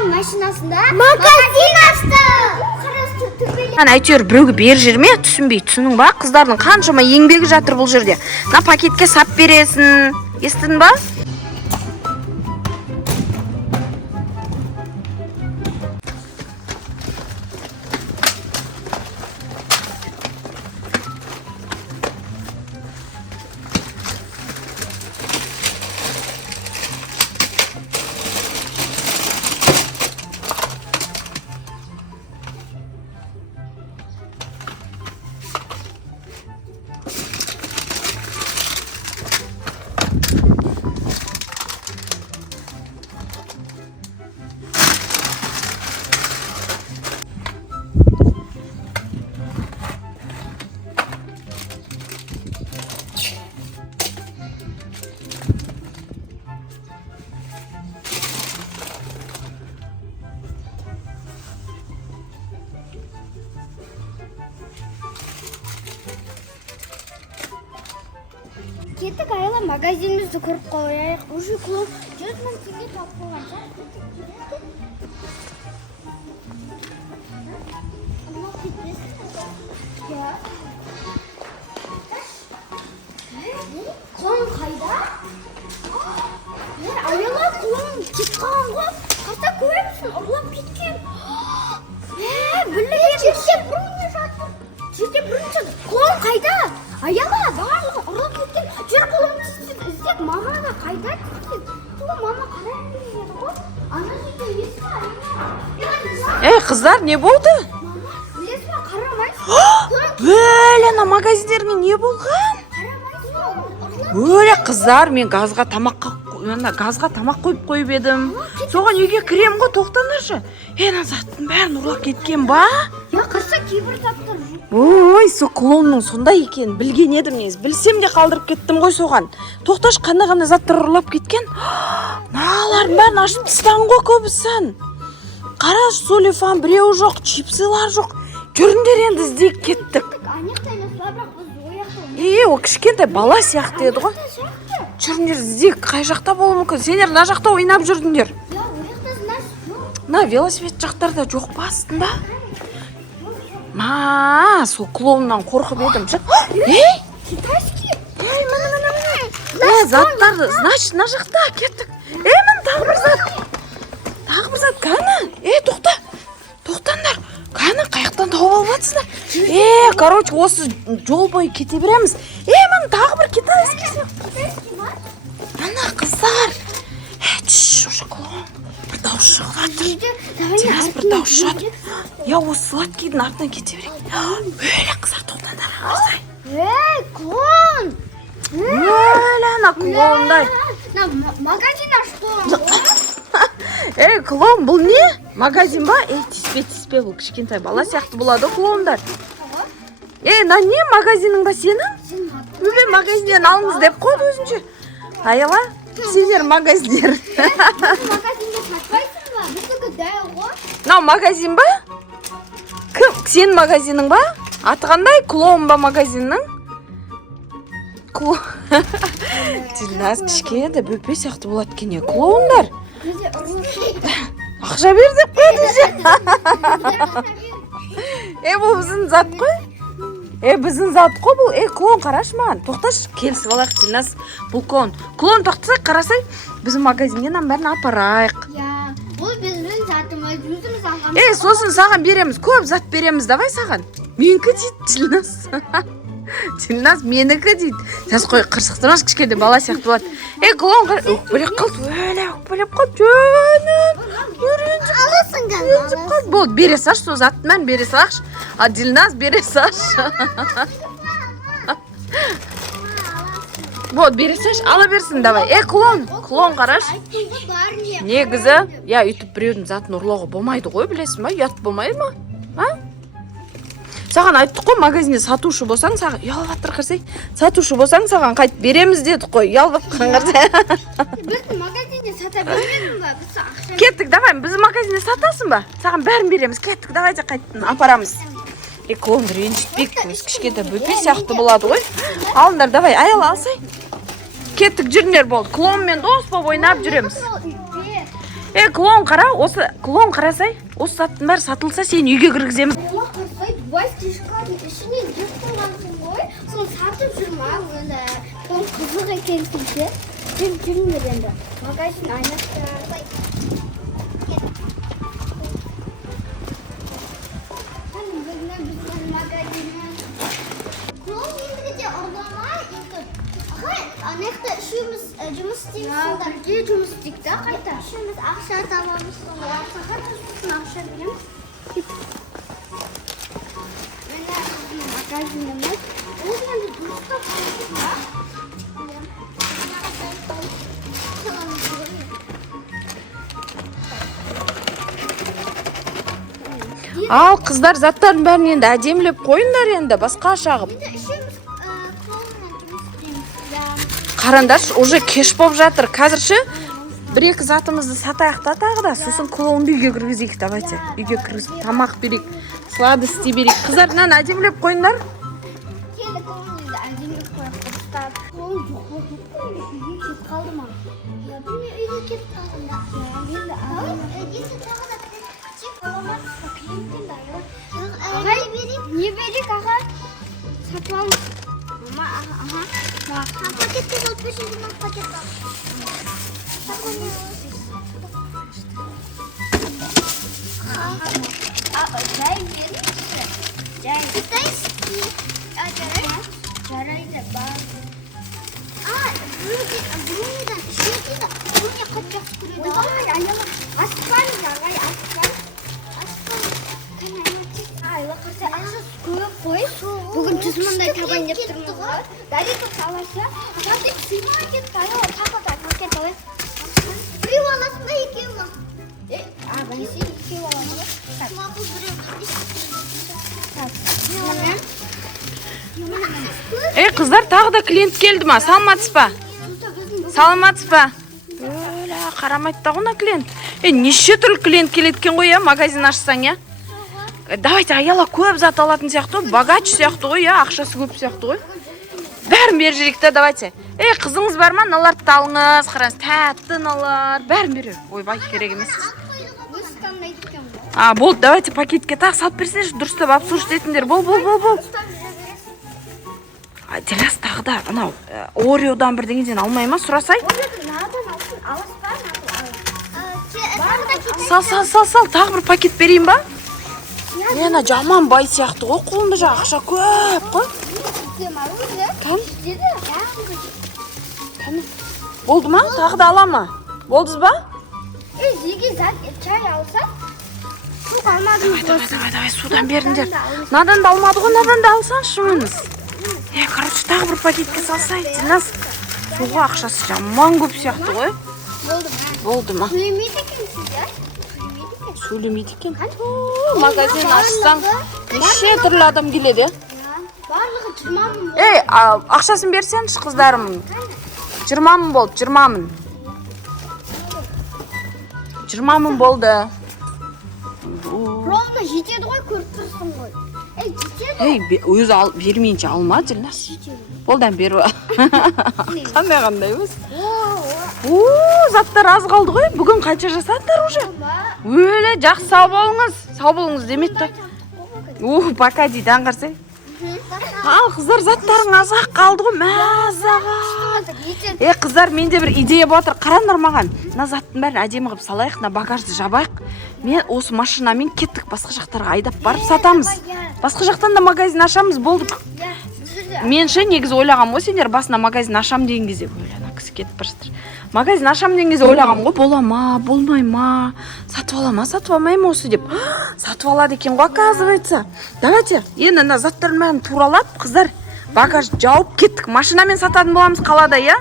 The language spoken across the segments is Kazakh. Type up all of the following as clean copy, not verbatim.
Клоун машинасында магазин ашты. Ана әйтеуір біреуге бер жүрме, түсінбей, түсінің ба? Қыздардың қаншама еңбегі жатыр бұл жерде. На пакетке сап бересің. Естің ба? Кеттік айла магазинімізді көріп қояйық. Уже клоун 100 мың теңге тауып қойған шығар. Клоун қайда? Айла клоун кетіп қалған ғой. Қайда көремісің? Ұрлап кеткен. Жерде бұрын жатыр. Клоун қайда? Аяла барлығы ұрлап кеткен. Жүр клоунды іздеп, мама да қайда кеткен? Мама қарай береді ғой. Ана жерде ескі айна. Қыздар, не болды? Мама, білесің ба, қарамайсың. Ана магазиндерге не болған? Қыздар, мен газға тамақ қойып қойып едім. Соған үйге кірем ғой, тоқтаңдаршы. Ана заттың бәрін ұрлап кеткен ба? Я қарса кейбір заттар жоқ. Ой, со клоунның сондай екенін білген едім мен. Білсем де қалдырып кеттім ғой соған. Тоқташ, қандай заттар ұрлап кеткен? Налардың бәрін ашып тастаған ғой көбісін. Қараш, солифан біреу жоқ, чипсылар жоқ. Жүріңдер енді іздеп кеттік. О, кішкентай бала сияқты еді ғой. Жүріңдер іздеп, қай жақта болуы мүмкін? Сендер мына жақта ойнап жүрдіңдер. На велосипед жақтарда жоқ па астында? Сол клоуннан қорқып едім. Китайский. Заттарды, значит, мына жақта кеттік. Мін тағы бір зат. Кәні? Тоқтаңдар. Кәні, қаяқтан тауып алып жатсыздар? Короче, осы жол бойы кете береміз. Мін тағы бір китайский. Ана, қыздар. Уже клоун. Бір дауыс шығып жатыр. Бір дауыс шығады. Осы сладкийдің артынан кете берейік. Бөлі қыздар, тоқтаңдар. Клоун. Ана клоундай. Магазин ашты. Клоун, бұл не? Магазин ба? Тиспе, бұл кішкентай бала сияқты болады клоундар. На не магазинің ба сенің? Өзбен магазиннен алыңыз деп қойды өзінше. Айла, сендер магазинер. Магазинде сатпайсың ба? Біздікі дәл ғой. Мынау магазин ба? Кім? Сенің магазинің ба? Аты қандай? Клоун ба магазиннің? Дилназ кішкентай бөпе сияқты болады екен, клоундар. Ақша бер деп қойды же. Бұл біздің зат қой. Біздің зат қой бұл. Клоун, қарашы маған. Тоқташ, келісіп алайық Дилназ. Бұл клоун. Клоун, тоқтасай, қарасай. Біздің магазиннен бәрін апарайық. Бұл біздің затымыз, өзіміз алғамыз. Сосын саған береміз, көп зат береміз, давай саған. Менікі дейді Дилназ. Дилназ менікі дейді. Сәз қой, қырсықтырмас кішкенде бала сияқты болады. Клоун, өкпелеп қалды, жөнім. Ренжіп қалды. Болды, бере саш, сол заттың мән бере саш. Дилназ бере саш. Болды, бере саш, ала берсін, давай. Клоун қараш. Негізі, үйтіп біреудің затын ұрлауға болмайды ғой, білесің ба? Ұят болмайды ма? Саған айттық қой, магазинде сатушы болсаң, саған ұялваттыр қырсай. Сатушы болсаң, саған қайт береміз дедік қой, ұялвап қырсай. Біздің магазинде сата бермедің ба? Кеттік, давай, біздің магазинде сатасың ба? Саған бәрін береміз, кеттік, давайте қайттын, апарамыз. Клоун ренжітпек, кішкентай бөпе сияқты болады ғой. Алыңдар, давай, аяла алсай. Кеттік, жүріңдер болды. Клоунмен дос болып ойнап жүреміз. клоун қара, осы клоун қарасай. Осы заттың бәрі сатылса, сен үйге кіргіземіз. Ола қарсай, Дубай стишканың ішінен жүз тұрғансың ғой. Соны сатып жүрма, енді. Соны қызық екенсің ше. Жүріңдер енді. Магазин айнақтар. Клоун ендігі ұрламай, ағай, анақта үшеуміз жұмыс істейміз. Бірге жұмыс істейік та, қайта. Үшеуміз ақша табамыз, соны саған үстін ақша береміз. Мені магазиніміз. Ол енді дұрыстап қойдық па? Ал, қыздар заттарын бәрін енді әдемілеп қойындар енді, басқа шағып. Енді үшеуміз клоунмен жұмыс істейміз. Қарандар, уже кеш болып жатыр. Қазірші бір-екі затымызды сатайық та тағы да. Сосын клоунды үйге кіргізейік, давайте. Үйге кіргізіп тамақ берейік, сладости берейік. Қыздар, мынаны әдемілеп қойындар. Келді клоунды әдемілеп қойып дұрыстап. Клоун жоқ болды. Үйге кетіп қалды ма? Я білмей, үйге кетіп қалдым да. Енді тағы да кішек оламaz. Клиенттен де айырып. Ағай, не берейік аға? Сатып алыңыз. Ага. Пакетте болып пешірді ма пакетті? Жай беріңізші. Жай. Китайский. Жарайды, бар. Брунидан ішеді. Бруни қатты жақсы көреді. Ойбай, айнала. Аспаңыз, ағай, аспаңыз. Айла қарсы ақша көп қой. Бүгін 100 мыңдай табайын деп тұрмыз ғой. Дариға саласа, ғадеп сыймай кетті. Айла, тақылда пакет алайық. Біреу аласың ба, екеу ма? Бәнсе екеу аламын ғой. Мақұл біреу. Қыздар, тағы да клиент келді ма? Саламатсыз ба? Саламатсыз ба? Өлә, қарамайды да ғына клиент. Неше түрлі клиент келеткен ғой, магазин ашсаң, я? Давайте, аяла көп зат алатын сияқты, богач сияқты ғой, ақшасы көп сияқты ғой. Бәрін бер жүрек та, давайте. Қызыңыз бар ма? Наларды алыңыз, қараңыз, тәтті налар, бәрін берер. Ойбай, керек емес. Болды, давайте пакетке тақ салып берсеңші, дұрыстап обслужить етіңдер. Бол. Телас тағы да, анау, Ореодан бірдеңеден алмай ма, сұрасай? Сал, тағы бір пакет берейін ба? Ена жаман бай сияқты ғой, қолында жа ақша көп қой. Болды ма? Тағы да ала ма? Болдыз ба? Зеге чай алса, су қалмадыңыз. Давай, судан беріңдер. Надан да алмады ғой, надан да алсаңшы мұныз. Короче, тағы бір пакетке салсай, Динас. Суға ақшасы жаман көп сияқты ғой. Болды ма? Сөйлемейді екенсіз, я? Сөйлемейді екен. Магазин ашсаң, неше түрлі адам келеді. Барлығы 20 мың болды. Ақшасын берсеңші қыздарым. 20 мың болды, 20 мың. 20 мың болды. Ровно жетеді ғой, көріп тұрсың ғой. Жетеді. Өзі бермейінше алма, Дилнас. Болдан бері. Қандай өз. Заттар аз қалды ғой. Бүгін қанша жасадыңдар уже? Өлі, жақсы сау болыңыз демекті. Пока дейді, аңғарсай. Ал, қыздар, заттарың азақ қалды ғой, мәзаға. Қыздар, менде бір идея болатыр. Қарандар маған. Мына заттың бәрін әдемі қылып салайық, мына багажды жабайық. Мен осы машинамен кеттік, басқа жақтарға айдап барып сатамыз. Басқа жақтан да магазин ашамыз, болдық. Менше негізі ойлағам ғой, сендер басына магазин ашам деген кезде. Өлі, кісі кетіп барыстыр. Магазин ашам деген кезде ойлағам ғой, бола ма, болмай ма, сатып ала ма, сатып алмай ма осы деп. Сатып алады екен ғой, оказывается. Давайте, енді мына заттардың бәрін туралап, қыздар, багаж жауып кеттік. Машинамен сататын боламыз қалада, я?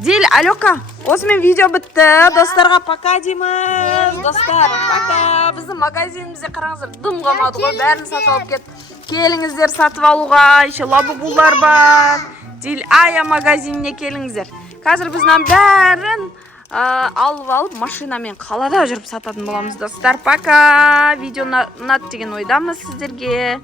Дел, Алёка, осымен видео бітті. Достарға пока дейміз. Достар, пока. Біздің магазинімізде қараңыздар, дым қалмады ғой, бәрін сатып алып кет. Келіңіздер сатып алуға, еще лабубулар бар. Дел, Ая магазиніне келіңіздер. Қазір біздің бәрін алып машинамен қалада жүріп сататын боламыз. Достар, пока. Видео ұнады деген ойдамыз сіздерге.